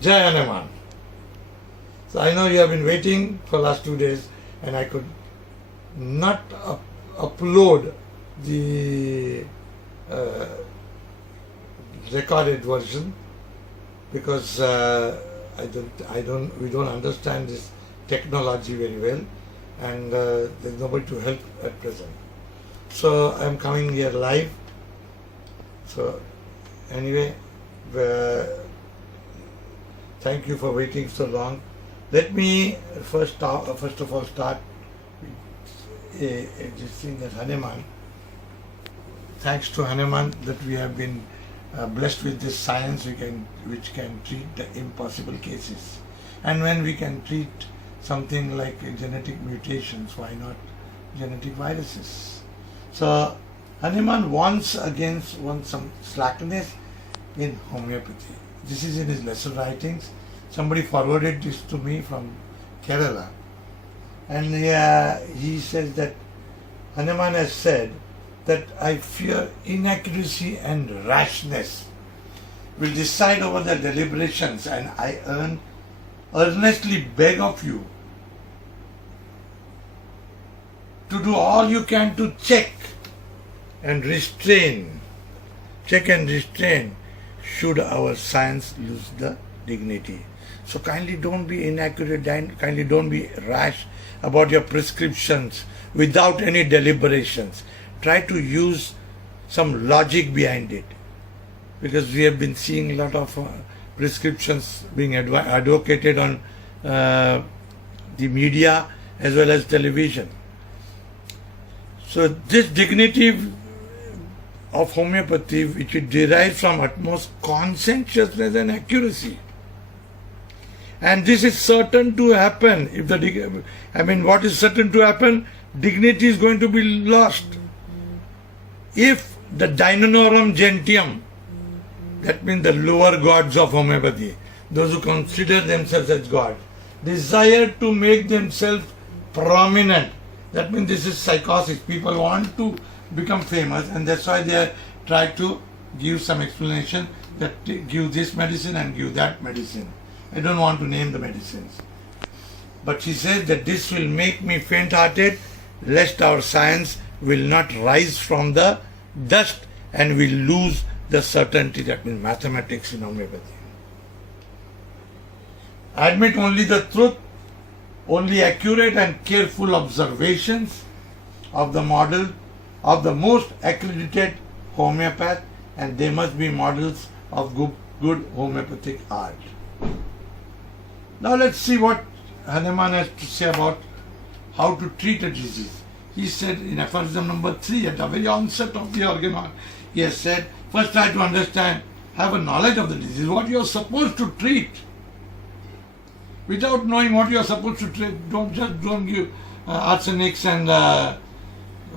Jai Hanuman. So I know you have been waiting for last 2 days and I could not upload the recorded version because we don't understand this technology very well, and there's nobody to help at present. So I'm coming here live. So anyway, thank you for waiting so long. Let me first of all start with this thing that Hanuman. Thanks to Hanuman that we have been blessed with this science which can treat the impossible cases. And when we can treat something like genetic mutations, why not genetic viruses? So Hanuman wants some slackness in homeopathy. This is in his lesson writings. Somebody forwarded this to me from Kerala. And he says that Hanuman has said that I fear inaccuracy and rashness will decide over the deliberations, and I earnestly beg of you to do all you can to check and restrain should our science lose the dignity. So kindly don't be inaccurate, kindly don't be rash about your prescriptions without any deliberations. Try to use some logic behind it, because we have been seeing a lot of prescriptions being advocated on the media as well as television. So this dignity of homeopathy, which it derives from utmost conscientiousness and accuracy, and this is certain to happen. What is certain to happen? Dignity is going to be lost. If the Deinonychus gentium, that means the lower gods of homeopathy, those who consider themselves as gods, desire to make themselves prominent, that means this is psychosis. People want to become famous, and that's why they try to give some explanation that give this medicine and give that medicine. I don't want to name the medicines. But she says that this will make me faint-hearted, lest our science will not rise from the dust and will lose the certainty, that means mathematics in homeopathy. Admit only the truth, only accurate and careful observations of the model of the most accredited homeopath, and they must be models of good homeopathic art. Now let's see what Hanuman has to say about how to treat a disease. He said in aphorism number 3, at the very onset of the organon, he has said, first try to understand, have a knowledge of the disease, what you are supposed to treat. Without knowing what you are supposed to treat, don't give arsenics and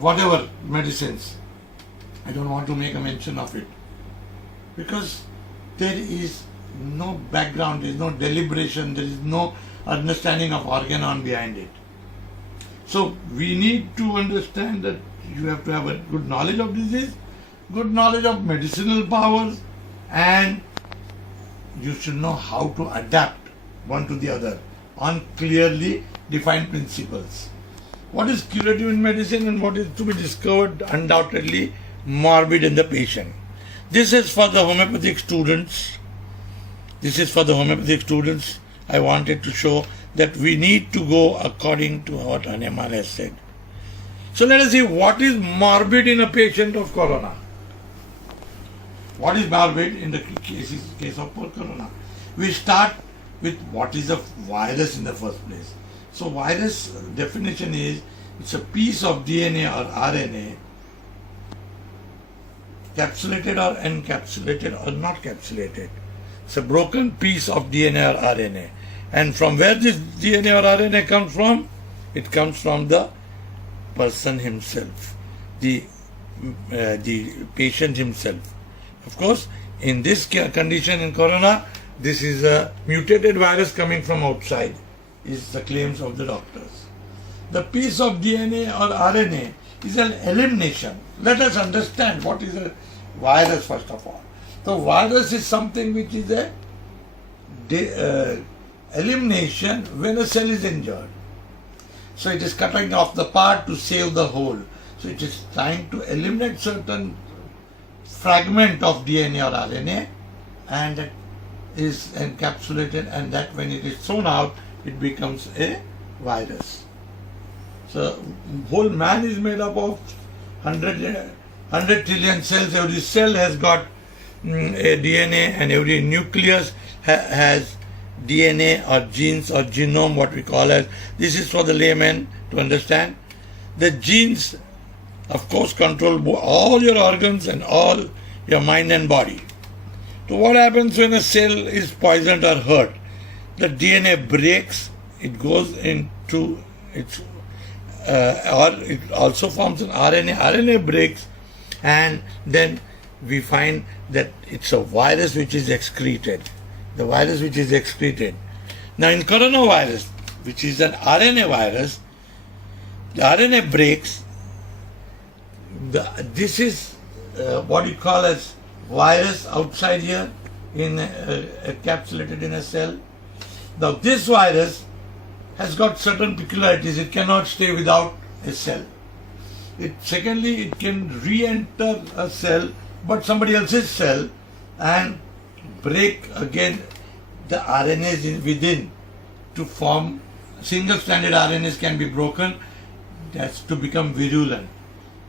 whatever medicines. I don't want to make a mention of it, because there is no background, there is no deliberation, there is no understanding of organon behind it. So we need to understand that you have to have a good knowledge of disease, good knowledge of medicinal powers, and you should know how to adapt one to the other on clearly defined principles. What is curative in medicine and what is to be discovered undoubtedly morbid in the patient. This is for the homeopathic students. I wanted to show that we need to go according to what Hanuman has said. So let us see what is morbid in a patient of corona. What is morbid in the case of corona? We start with what is a virus in the first place. So virus definition is, it's a piece of DNA or RNA, capsulated or encapsulated or not capsulated. It's a broken piece of DNA or RNA. And from where this DNA or RNA comes from? It comes from the person himself, the patient himself. Of course, in this condition in corona, this is a mutated virus coming from outside, is the claims of the doctors. The piece of DNA or RNA is an elimination. Let us understand what is a virus first of all. The virus is something which is a elimination when a cell is injured. So it is cutting off the part to save the whole. So it is trying to eliminate certain fragment of DNA or RNA, and that is encapsulated, and that when it is thrown out, it becomes a virus. So whole man is made up of 100 trillion cells. Every cell has got a DNA, and every nucleus has DNA or genes or genome, what we call as. This is for the layman to understand. The genes, of course, control all your organs and all your mind and body. So what happens when a cell is poisoned or hurt? The DNA breaks, it goes into its, or it also forms an RNA. RNA breaks, and then we find that it's a virus which is excreted. The virus which is excreted. Now in coronavirus, which is an RNA virus, the RNA breaks. This is what you call as virus outside here, encapsulated in a cell. Now this virus has got certain peculiarities. It cannot stay without a cell. Secondly, it can re-enter a cell, but somebody else's cell, and break again the RNAs within to form single-stranded RNAs can be broken. That's to become virulent.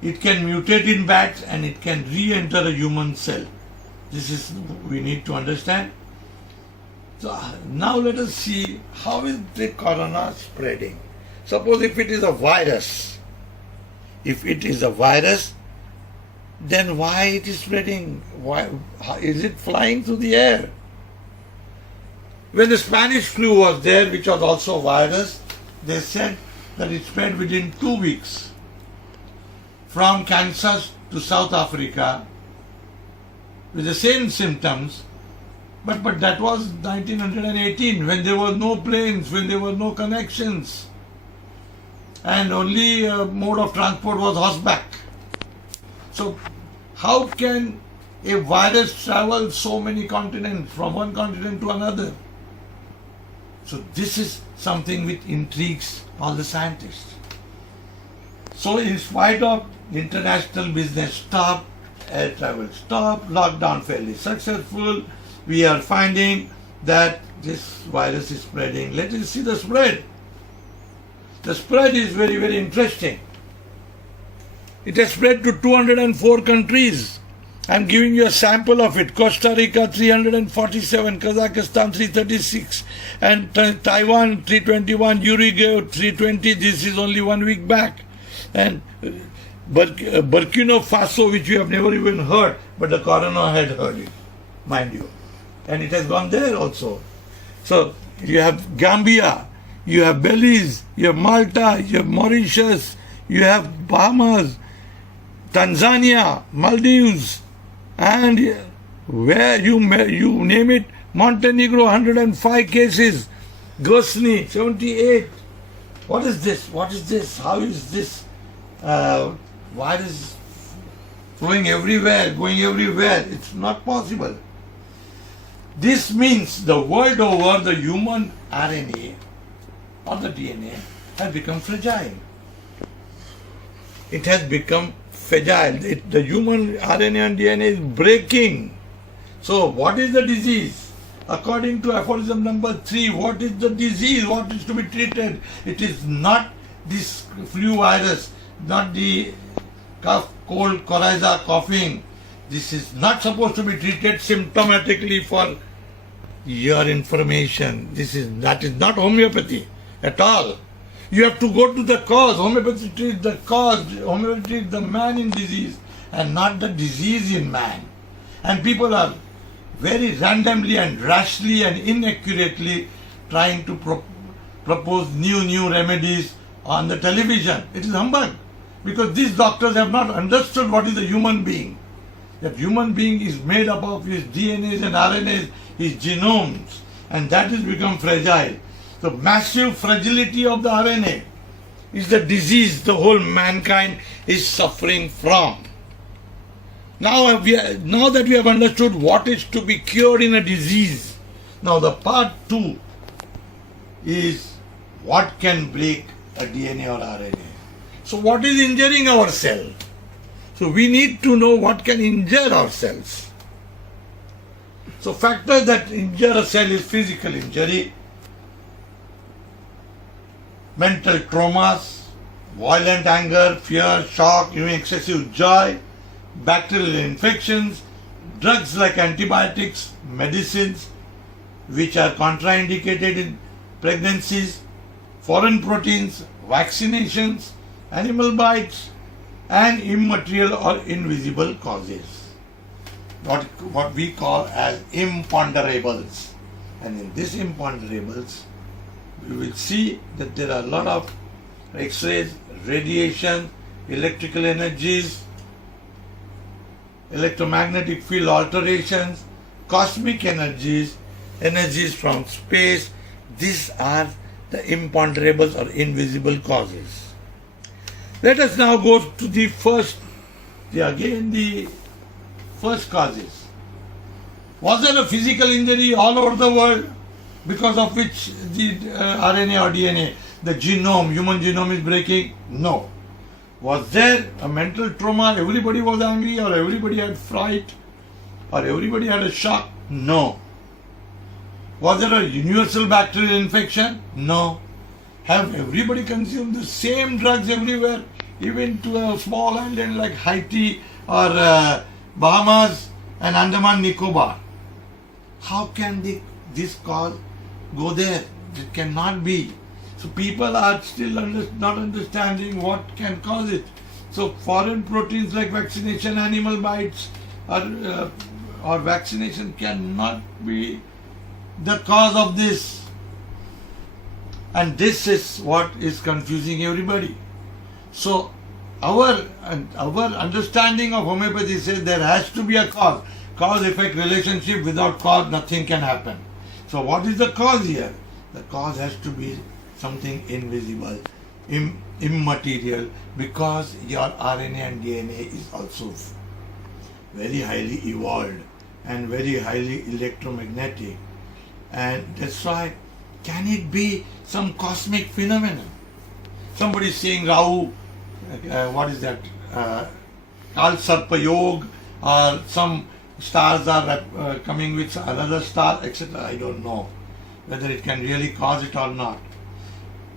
It can mutate in bats, and it can re-enter a human cell. This is we need to understand. So now let us see how is the corona spreading. Suppose if it is a virus, then why it is spreading? Why is it flying through the air? When the Spanish flu was there, which was also a virus, they said that it spread within 2 weeks from Kansas to South Africa with the same symptoms, but that was 1918, when there were no planes, when there were no connections, and only mode of transport was horseback. So how can a virus travel so many continents, from one continent to another? So this is something which intrigues all the scientists. So in spite of international business stop, air travel stop, lockdown fairly successful, we are finding that this virus is spreading. Let us see the spread. The spread is very, very interesting. It has spread to 204 countries. I am giving you a sample of it. Costa Rica 347, Kazakhstan 336, and Taiwan 321, Uruguay 320. This is only 1 week back. And Burkina Faso, which you have never even heard, but the corona had heard it, mind you. And it has gone there also. So you have Gambia, you have Belize, you have Malta, you have Mauritius, you have Bahamas, Tanzania, Maldives, and where you name it, Montenegro 105 cases, Gosni 78. What is this? What is this? How is this virus flowing everywhere, going everywhere? It's not possible. This means the world over, the human RNA or the DNA has become fragile. It has become fragile. The human RNA and DNA is breaking. So what is the disease? According to aphorism number 3, what is the disease? What is to be treated? It is not this flu virus, not the cough, cold, coryza, coughing. This is not supposed to be treated symptomatically. For your information, that is not homeopathy at all. You have to go to the cause. Homeopathy treats the cause. Homeopathy treats the man in disease and not the disease in man. And people are very randomly and rashly and inaccurately trying to propose new remedies on the television. It is humbug, because these doctors have not understood what is a human being. That human being is made up of his DNAs and RNAs, his genomes, and that has become fragile. The massive fragility of the RNA is the disease the whole mankind is suffering from. Now that we have understood what is to be cured in a disease, Now the part 2 is what can break a DNA or RNA. So what is injuring our cell? So we need to know what can injure our cells. So factors that injure a cell is physical injury, mental traumas, violent anger, fear, shock, even excessive joy, bacterial infections, drugs like antibiotics, medicines which are contraindicated in pregnancies, foreign proteins, vaccinations, animal bites, and immaterial or invisible causes. What we call as imponderables. And in these imponderables, we will see that there are a lot of X-rays, radiation, electrical energies, electromagnetic field alterations, cosmic energies, energies from space. These are the imponderables or invisible causes. Let us now go to the first causes. Was there a physical injury all over the world because of which the RNA or DNA, the genome, human genome is breaking? No. Was there a mental trauma? Everybody was angry, or everybody had fright, or everybody had a shock? No. Was there a universal bacterial infection? No. Have everybody consumed the same drugs everywhere, even to a small island like Haiti or Bahamas and Andaman Nicobar? How can this cause go there? It cannot be. So people are still not understanding what can cause it. So foreign proteins like vaccination, animal bites, or vaccination cannot be the cause of this. And this is what is confusing everybody. So our understanding of homeopathy says there has to be a cause. Cause-effect relationship. Without cause, nothing can happen. So what is the cause here? The cause has to be something invisible, immaterial, because your RNA and DNA is also very highly evolved and very highly electromagnetic. And that's why, can it be some cosmic phenomenon? Somebody is saying Rahu, what is that? Kal Sarpa Yog, or some stars are coming with another star, etc. I don't know whether it can really cause it or not.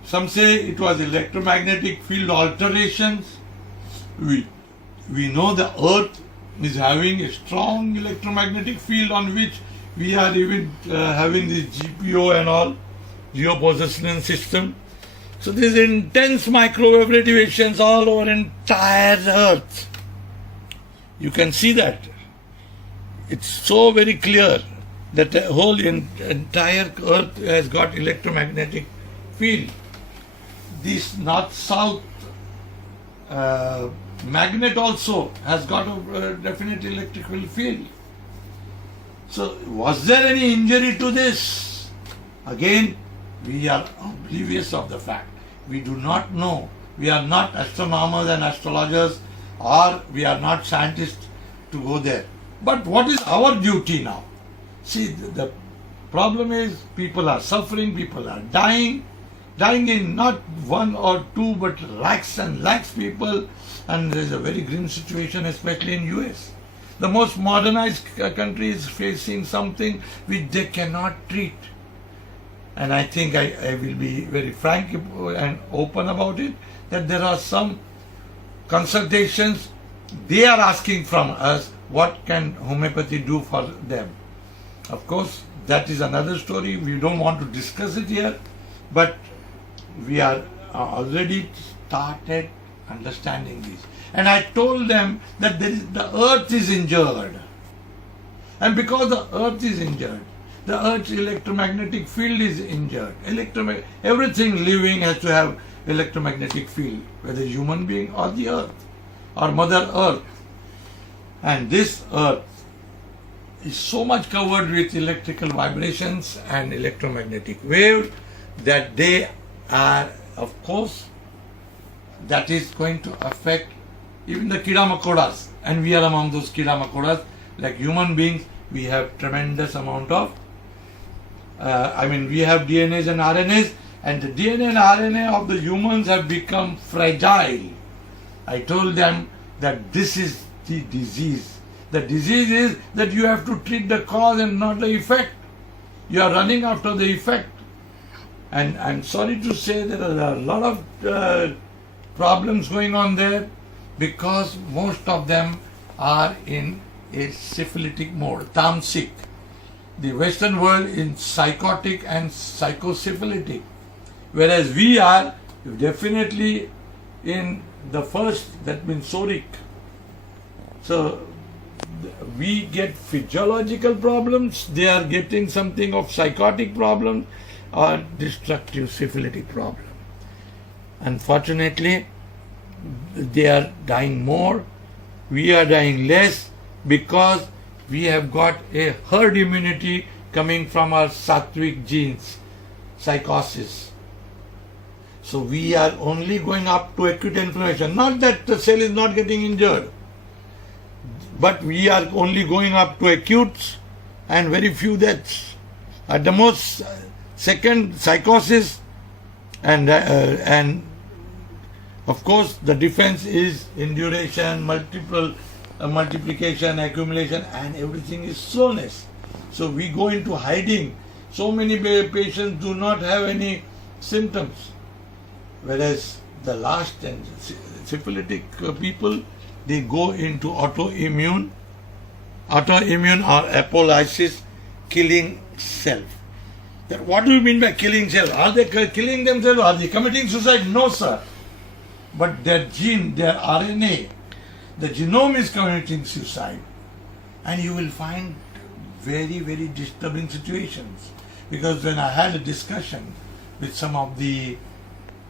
Some say it was electromagnetic field alterations. We know the Earth is having a strong electromagnetic field on which we are even having this GPO and all, geopositioning system. So there's intense microwave radiations all over entire Earth. You can see that. It's so very clear that the whole entire Earth has got electromagnetic field. This north-south magnet also has got a definite electrical field. So was there any injury to this? Again, we are oblivious of the fact. We do not know. We are not astronomers and astrologers, or we are not scientists to go there. But what is our duty now? See, the problem is people are suffering, people are dying in not one or two, but lakhs and lakhs people, and there is a very grim situation, especially in US. The most modernized country is facing something which they cannot treat. And I think I will be very frank and open about it, that there are some consultations, they are asking from us, what can homeopathy do for them? Of course, that is another story. We don't want to discuss it here, but we are already started understanding this. And I told them that the earth is injured. And because the earth is injured, the earth's electromagnetic field is injured. Everything living has to have electromagnetic field, whether human being or the earth or Mother Earth. And this earth is so much covered with electrical vibrations and electromagnetic waves that they are, of course, that is going to affect even the Kida-Makodas. And we are among those Kida-Makodas. Like human beings, we have tremendous amount of we have DNAs and RNAs, and the DNA and RNA of the humans have become fragile. I told them that this is the disease. The disease is that you have to treat the cause and not the effect. You are running after the effect. And I'm sorry to say there are a lot of problems going on there, because most of them are in a syphilitic mode, tamasic. The Western world is psychotic and psychosyphilitic, whereas we are definitely in the first, that means soric. So we get physiological problems, they are getting something of psychotic problem or destructive syphilitic problem. Unfortunately, they are dying more, we are dying less, because we have got a herd immunity coming from our sattvic genes, psychosis. So we are only going up to acute inflammation. Not that the cell is not getting injured, but we are only going up to acutes and very few deaths. At the most, second, psychosis, and of course the defense is induration, multiplication, accumulation, and everything is slowness. So we go into hiding. So many patients do not have any symptoms, whereas the last and syphilitic people, they go into autoimmune or apolysis, killing self. What do you mean by killing self? Are they killing themselves? Are they committing suicide? No, sir. But their gene, their RNA, the genome is committing suicide. And you will find very, very disturbing situations. Because when I had a discussion with some of the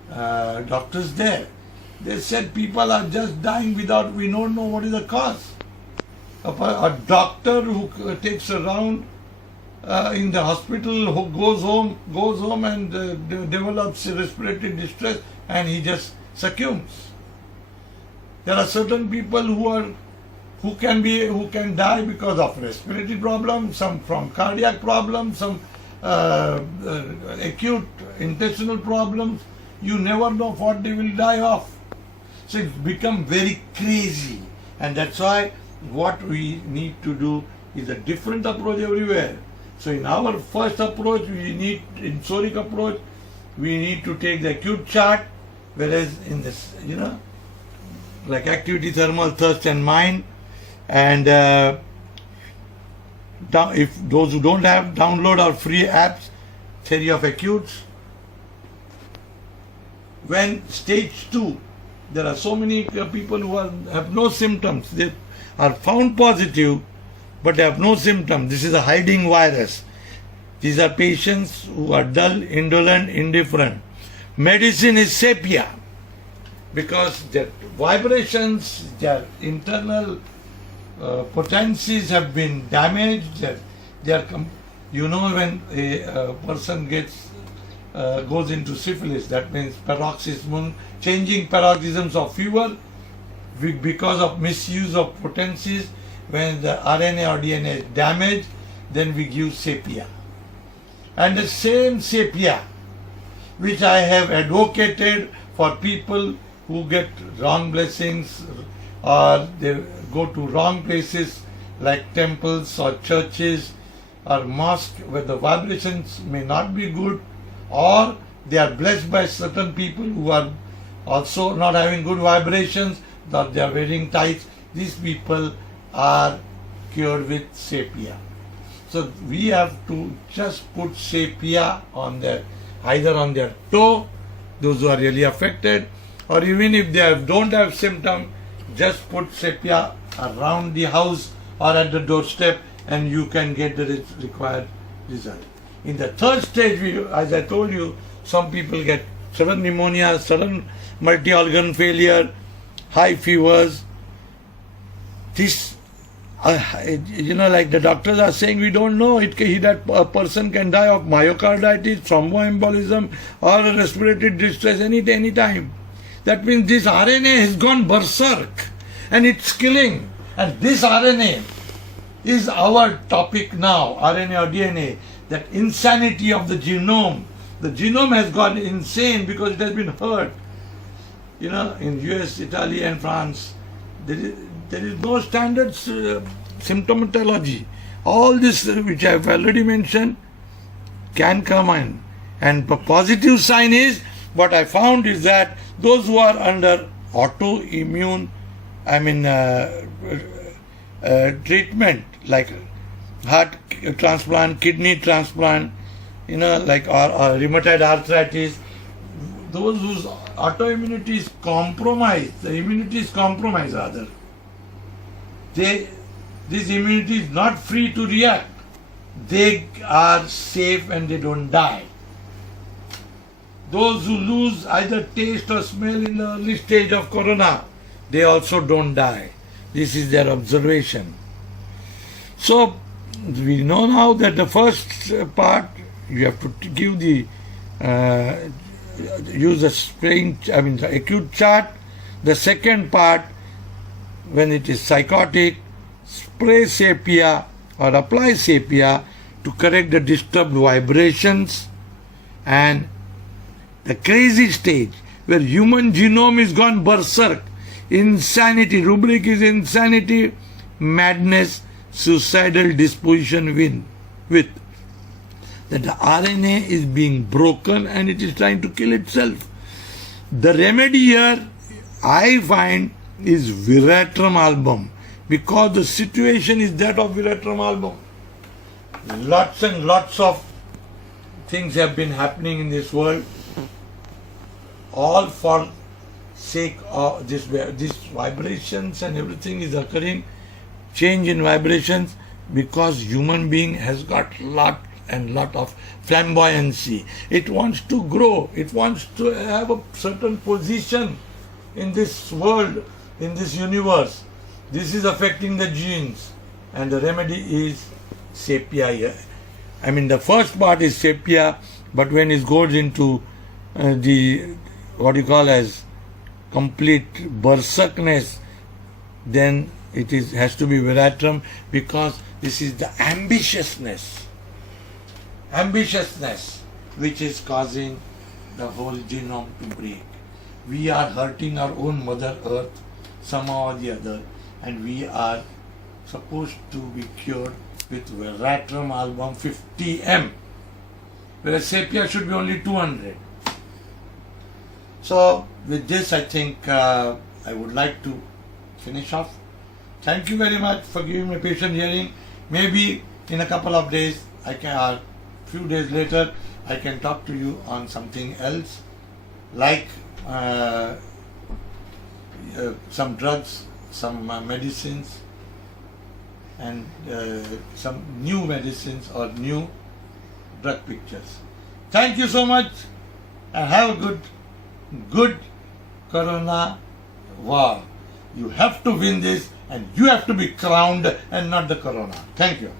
doctors there, they said people are just dying without, we don't know what is the cause. A doctor who takes a round in the hospital, who goes home and develops respiratory distress, and he just succumbs. There are certain people who can die because of respiratory problems, some from cardiac problems, some acute intestinal problems. You never know what they will die of. So it's become very crazy, and that's why what we need to do is a different approach everywhere. So in our first approach, in Soric approach, we need to take the acute chart, whereas in this, like activity, thermal, thirst and mind, and if those who don't have, download our free apps, Theory of Acutes. When stage 2, there are so many people who have no symptoms. They are found positive, but they have no symptoms. This is a hiding virus. These are patients who are dull, indolent, indifferent. Medicine is sepia, because their vibrations, their internal potencies have been damaged. When a person goes into syphilis, that means paroxysm, changing paroxysms of fever because of misuse of potencies. When the RNA or DNA is damaged, then we give sepia. And the same sepia which I have advocated for people who get wrong blessings or they go to wrong places like temples or churches or mosques where the vibrations may not be good, or they are blessed by certain people who are also not having good vibrations, or they are wearing tights. These people are cured with sepia. So we have to just put sepia on either on their toe, those who are really affected, or even if they don't have symptom, just put sepia around the house or at the doorstep, and you can get the required result. In the third stage, as I told you, some people get sudden pneumonia, sudden multi-organ failure, high fevers. This, like the doctors are saying, we don't know. That a person can die of myocarditis, thromboembolism, or a respiratory distress any time. That means this RNA has gone berserk and it's killing. And this RNA is our topic now, RNA or DNA. that insanity of the genome. The genome has gone insane because it has been hurt. You know, in US, Italy and France, there is no standard symptomatology. All this which I have already mentioned can come in. And the positive sign is, what I found is that those who are under autoimmune, treatment, like heart transplant, kidney transplant, you know, like or rheumatoid arthritis, those whose autoimmunity is compromised, the immunity is compromised rather, this immunity is not free to react. They are safe and they don't die. Those who lose either taste or smell in the early stage of corona, they also don't die. This is their observation. So we know now that the first part, you have to give the use the the acute chart. The second part, when it is psychotic, spray sepia or apply sepia to correct the disturbed vibrations. And the crazy stage where human genome is gone berserk, insanity, rubric is insanity, madness, suicidal disposition with that the RNA is being broken and it is trying to kill itself. The remedy here, I find, is Viratram album, because the situation is that of Viratram album. Lots and lots of things have been happening in this world, all for sake of this vibrations and everything is occurring, change in vibrations, because human being has got lot of flamboyancy. It wants to grow, it wants to have a certain position in this world, in this universe. This is affecting the genes, and the remedy is sepia here. The first part is sepia, but when it goes into the what you call as complete berserkness, then it has to be Viratram, because this is the ambitiousness which is causing the whole genome to break. We are hurting our own Mother Earth somehow or the other, and we are supposed to be cured with Viratram album 50 m, whereas sepia should be only 200. So with this, I think I would like to finish off. Thank you very much for giving me patient hearing. Maybe in a couple of days, few days later, I can talk to you on something else, like some drugs, some medicines, and some new medicines or new drug pictures. Thank you so much, and have a good Corona war. You have to win this, and you have to be crowned and not the Corona. Thank you.